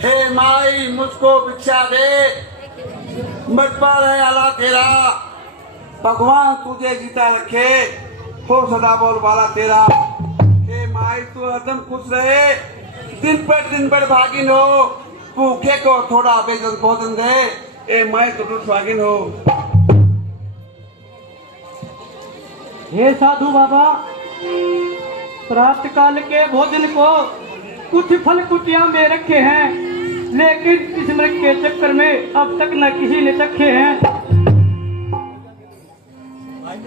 हे माई मुझको भिक्षा दे, मत पर है अल्लाह तेरा, भगवान तुझे जीता रखे, हो सदा बोल वाला तेरा। हे माई तू हरदम खुश रहे, दिन पर भागिन हो, भूखे को थोड़ा बेजन भोजन दे, ए माई तू स्वागिन हो। हे साधु बाबा, प्रातः काल के भोजन को कुछ फल कुटिया में रखे हैं, लेकिन इस मृग के चक्कर में अब तक न किसी ने चखे हैं।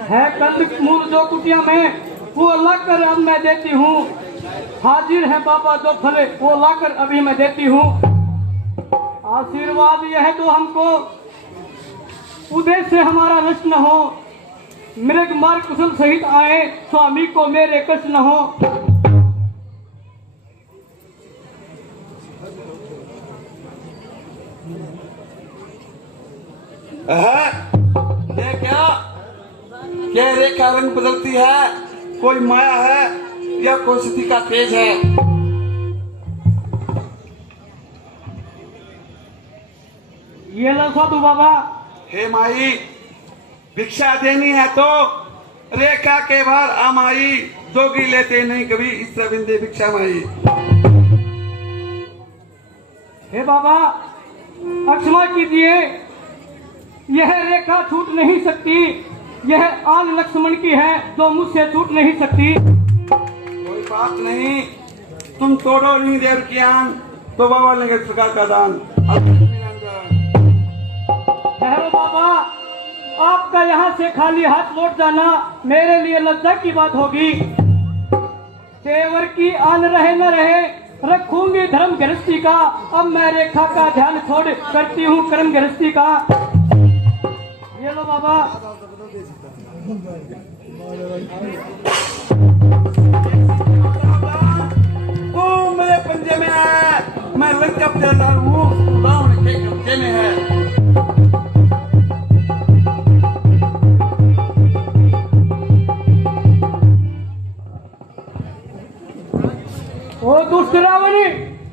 है कंद मूल जो कुटिया में, वो लाकर अब मैं देती हूँ। हाजिर है बाबा जो फल, वो लाकर अभी मैं देती हूँ। आशीर्वाद यह तो हमको, उदय से हमारा नष्ट न हो, मृग मार कुशल सहित आए, स्वामी को मेरे कष्ट न हो। ये क्या रेखा रंग बदलती है, कोई माया है या कोई स्थिति का तेज है। ये लो साधु बाबा। हे माई भिक्षा देनी है तो रेखा के बाहर आमाई, जोगी लेते नहीं कभी इस बिंदे भिक्षा माई। हे बाबा क्षमा कीजिए, यह रेखा छूट नहीं सकती, यह आन लक्ष्मण की है जो मुझसे छूट नहीं सकती। कोई बात नहीं, तुम तोड़ो नहीं देव की आन तो बाबा लेंगे सरकार का दान। ठहरो बाबा, आपका यहाँ से खाली हाथ लौट जाना मेरे लिए लज्जा की बात होगी। देवर की आन रहे न रहे, रखूंगी धर्म गृहस्थी का। अब मैं रेखा का ध्यान छोड़ करती हूँ कर्म गृहस्थी का। ये लो बाबा। तू मेरे पंजे में है, मैं लंका प्यार हूँ, रावण के कब्जे में है। ओ दुष्ट रावणी,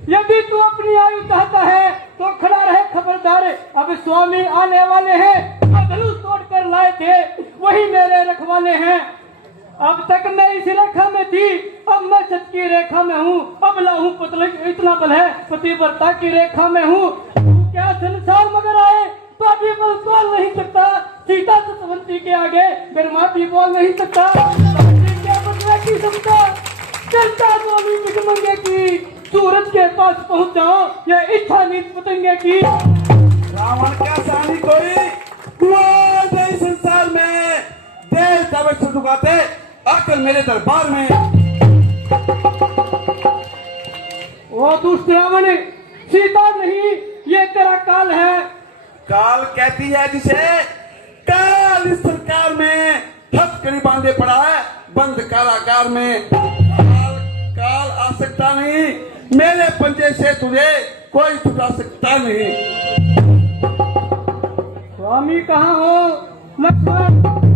यदि तू अपनी आयु चाहता है तो खड़ा रहे खबरदार। अब स्वामी आने वाले हैं, धनुष तोड़ कर लाए थे, वही मेरे रखवाले हैं। अब तक मैं इस रेखा में थी, अब मैं सच की रेखा में हूँ। अब लाहूं पुतले इतना बल है, पतिव्रता की रेखा में हूँ। क्या संसार मगर आए तो अभी बल बोल नहीं सकता, सीता सतवंती के आगे गर्मा भी बोल नहीं सकता। क्या बदला की क्षमता, चलता बोली बिगमंगे की, सूरज के पास पहुंच जाओ, यह इच्छा नीत पतंगे की। रावण क्या सानी कोई नहीं संसार में, देश तब झुकाते आकर मेरे दरबार में। ओ दुष्ट रावण, सीता नहीं, ये तेरा काल है। काल कहती है जिसे, काल इस सरकार में हथकड़ी बांधे पड़ा है, बंद कारागार में। काल आ सकता नहीं, मेरे पंजे से तुझे कोई छुड़ा सकता नहीं। स्वामी कहाँ हो लक्ष्मण?